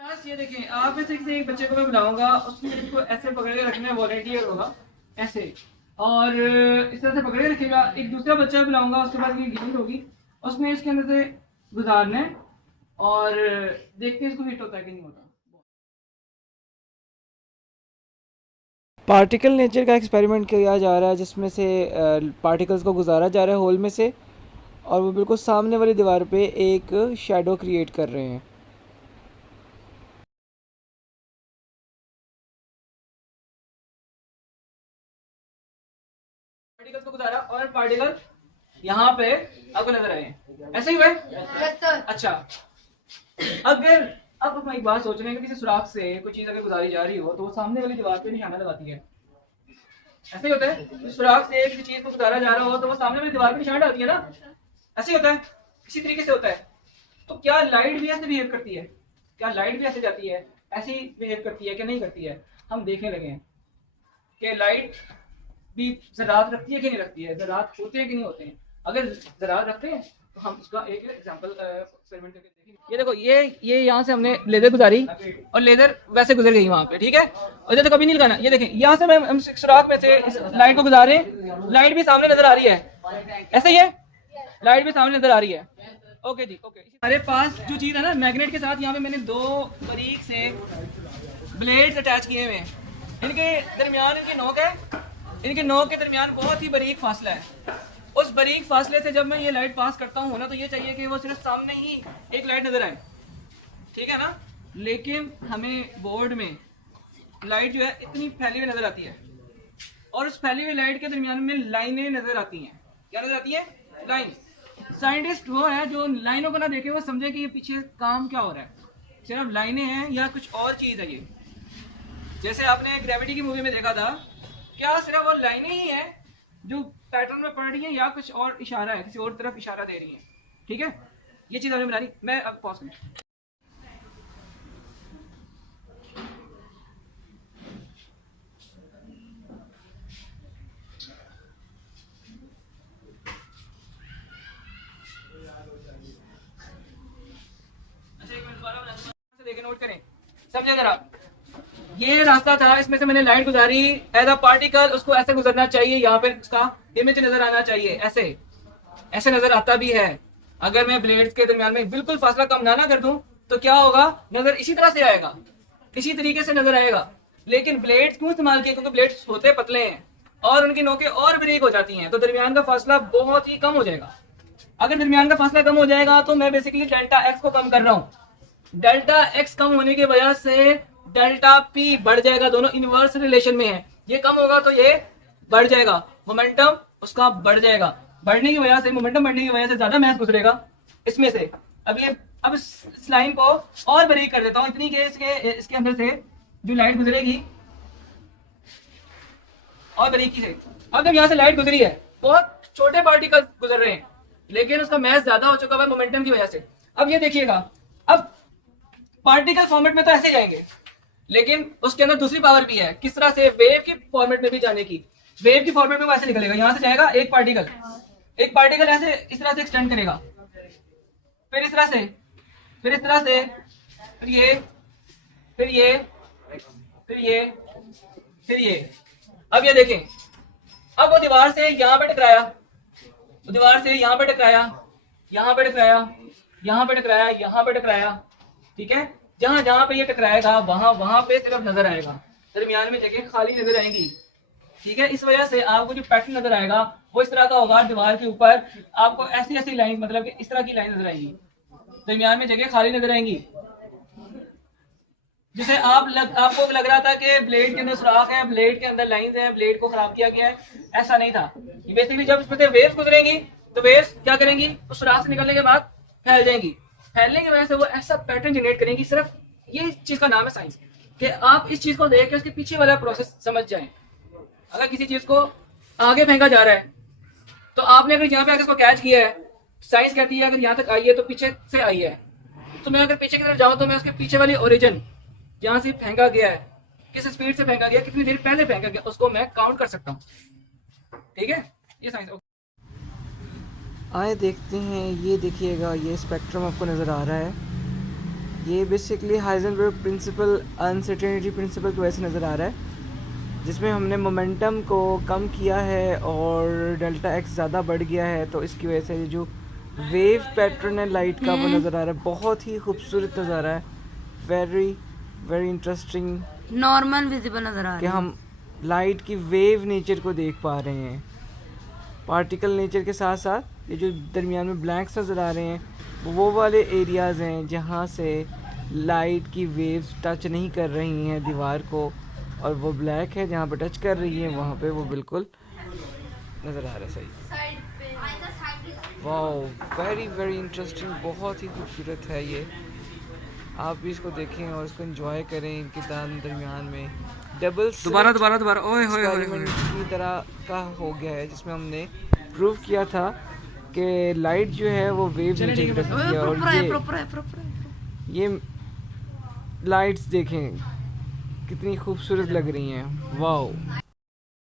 बस ये देखें, आप में से किसी एक बच्चे को मैं बुलाऊंगा, उसने इसको ऐसे पकड़ के रखना है, वॉलंटियर होगा ऐसे, और इस तरह से पकड़ के रखेगा। एक दूसरा बच्चा बुलाऊंगा, उसके बाद ये गेंद होगी, उसने इसके अंदर से गुजारना है, और देखते हैं इसको हिट होता है कि नहीं होता। पार्टिकल नेचर का एक्सपेरिमेंट किया जा रहा है जिसमें से पार्टिकल्स को गुजारा जा रहा है होल में से, और वो बिल्कुल सामने वाली दीवार पे एक शेडो क्रिएट कर रहे हैं। पार्टिकल्स को गुजारा और पार्टिकल यहाँ पे आपको नजर आए हैं, ऐसे ही हुआ है? Yes sir. अच्छा, अगर अब हम एक बात सोच रहे हैं कि किसी सुराख से कोई चीज अगर गुजारी जा रही हो तो वो सामने वाली दीवार पे निशाना लगाती है, ऐसे ही होता है? जिस सुराख से किसी चीज को गुजारा जा रहा हो तो वो सामने वाली दीवार पे निशाना डालती है ना, ऐसे ही होता है। इसी तरीके से होता है। तो क्या लाइट भी ऐसे बिहेव करती है? क्या लाइट भी ऐसे जाती है, ऐसी बिहेव करती है कि नहीं करती है? हम देखने लगे हैं कि लाइट भी ज़रात रखती है कि नहीं रखती है, ज़रात होते हैं कि नहीं होते हैं। अगर ज़रात रखते हैं तो हम उसका एक एग्जांपल एक्सपेरिमेंट करके देखेंगे। ये देखो, ये यहाँ से हमने लेज़र गुजारी और लेज़र वैसे गुजर गई वहाँ पे, ठीक है। और इधर तो कभी नहीं लगाना। ये देखें, यहाँ से हम सुराख में से इस लाइट को गुजारे, लाइट भी सामने नजर आ रही है, ऐसे ही है, लाइट भी सामने नजर आ रही है। ओके जी, ओके। हमारे पास जो चीज़ है ना, मैग्नेट के साथ यहाँ पे मैंने दो बारीक से ब्लेड्स अटैच किए हुए हैं। इनके दरमियान इनकी नोक है, इनके नोक के दरमियान बहुत ही बारीक फासला है। उस बारीक फासले से जब मैं ये लाइट पास करता हूँ ना, तो ये चाहिए कि वो सिर्फ सामने ही एक लाइट नजर आए, ठीक है ना। लेकिन हमें बोर्ड में लाइट जो है इतनी फैली हुई नजर आती है, और उस फैली हुई लाइट के दरमियान में लाइनें नजर आती हैं। क्या नजर आती है? लाइन। साइंटिस्ट वो है जो लाइनों को ना देखे, वो समझे कि ये पीछे काम क्या हो रहा है, सिर्फ लाइनें हैं या कुछ और चीज है ये। जैसे आपने ग्रेविटी की मूवी में देखा था, क्या सिर्फ वो लाइनें ही हैं जो पैटर्न में पड़ रही हैं, या कुछ और इशारा है, किसी और तरफ इशारा दे रही हैं, ठीक है। ये चीज आपने बना रही। मैं अब पॉज करूँ। देखें, नोट करें, समझे जरा। ये रास्ता था, इसमें से मैंने लाइट गुजारी एज अ पार्टिकल, उसको ऐसे गुजरना चाहिए, यहाँ पे उसका इमेज नजर आना चाहिए, ऐसे ऐसे नजर आता भी है। अगर मैं ब्लेड्स के दरमियान में बिल्कुल फासला कम ना कर दूं तो क्या होगा, नजर इसी तरह से आएगा, इसी तरीके से नजर आएगा। लेकिन ब्लेड्स क्यों इस्तेमाल किए? क्योंकि ब्लेड्स होते पतले हैं और उनकी नोकें और बारीक हो जाती हैं, तो दरमियान का फासला बहुत ही कम हो जाएगा। अगर दरमियान का फासला कम हो जाएगा तो मैं बेसिकली डेल्टा एक्स को कम कर रहा हूँ। डेल्टा एक्स कम होने की वजह से डेल्टा पी बढ़ जाएगा, दोनों इनवर्स रिलेशन में है। ये कम होगा तो ये बढ़ जाएगा, मोमेंटम उसका बढ़ जाएगा। बढ़ने की वजह से, मोमेंटम बढ़ने की वजह से ज्यादा मैस गुजरेगा इसमें से। अब इस लाइन को और बारीक कर देता हूँ, इतनी के इसके अंदर से जो लाइट गुजरेगी और बारीकी से। अब जब यहाँ से लाइट गुजरी है, बहुत छोटे पार्टिकल गुजर रहे हैं, लेकिन उसका मैस ज्यादा हो चुका है मोमेंटम की वजह से। अब ये देखिएगा, अब पार्टिकल फॉर्मेट में तो ऐसे जाएंगे, लेकिन उसके अंदर दूसरी पावर भी है। किस तरह से? वेव की फॉर्मेट में भी जाने की। वेव की फॉर्मेट में वो ऐसे निकलेगा, यहां से जाएगा एक पार्टिकल ऐसे इस तरह से एक्सटेंड करेगा, फिर इस तरह से, फिर इस तरह से, फिर ये, फिर ये, फिर ये, फिर ये। अब ये देखें, अब वो दीवार से यहां पे टकराया, तो दीवार से यहां पे टकराया, यहां पे टकराया, यहां पे टकराया, यहां पे टकराया, ठीक है। जहां जहां पे ये टकराएगा वहां वहां पे सिर्फ नजर आएगा, दरमियान में जगह खाली नजर आएंगी, ठीक है। इस वजह से आपको जो पैटर्न नजर आएगा वो इस तरह का होगा। दीवार के ऊपर आपको ऐसी ऐसी लाइन, मतलब कि इस तरह की लाइन नजर आएगी, दरमियान में जगह खाली नजर आएंगी, जिसे आपको लग रहा था कि ब्लेड के अंदर सुराख है, ब्लेड के अंदर लाइंस है, ब्लेड को खराब किया गया है। ऐसा नहीं था। बेसिकली जब इसमें से वेव्स गुजरेंगी तो वेव्स क्या करेंगी, उस सुराख से निकलने के बाद फैल जाएंगी। फैलने की वजह से वो ऐसा पैटर्न जनरेट करेंगी। सिर्फ ये चीज का नाम है साइंस, कि आप इस चीज को देख के उसके पीछे वाला प्रोसेस समझ जाएं। अगर किसी चीज को आगे फेंका जा रहा है तो आपने अगर यहाँ पे आगे इसको कैच किया है, साइंस कहती है अगर यहाँ तक आई है तो पीछे से आई है, तो मैं अगर पीछे की तरफ जाऊँ तो मैं उसके पीछे वाली ओरिजिन जहाँ से फेंका गया है, किस स्पीड से फेंका गया, कितनी देर पहले फेंका गया, उसको मैं काउंट कर सकता हूँ, ठीक है। ये साइंस। आए देखते हैं, ये देखिएगा, ये स्पेक्ट्रम आपको नज़र आ रहा है। ये basically Heisenberg principle uncertainty principle की वजह से नज़र आ रहा है, जिसमें हमने मोमेंटम को कम किया है और डेल्टा एक्स ज़्यादा बढ़ गया है, तो इसकी वजह से ये जो वेव पैटर्न है लाइट का वो नज़र आ रहा है। बहुत ही खूबसूरत नज़ारा है, very very interesting normal visible नजर आ कि रहा है। हम लाइट की वेव नेचर को देख पा रहे हैं। पार्टिकल नेचर के साथ साथ ये जो दरमियान में ब्लैंक्स नज़र आ रहे हैं वो वाले एरियाज़ हैं जहाँ से लाइट की वेव्स टच नहीं कर रही हैं दीवार को, और वो ब्लैक है जहाँ पे टच कर रही हैं वहाँ पे वो बिल्कुल नज़र आ रहा है। सही, वाह, वेरी वेरी इंटरेस्टिंग, बहुत ही खूबसूरत है ये। आप भी इसको देखें और इसको एंजॉय करें। इनके दरमियान में डबल दोबारा ओए होए एक्सपेरिमेंट की तरह का हो गया है, जिसमें हमने प्रूव किया था कि लाइट जो है वो वेव नेचर की रखती है। और ये लाइट्स देखें कितनी खूबसूरत लग रही हैं, वाओ।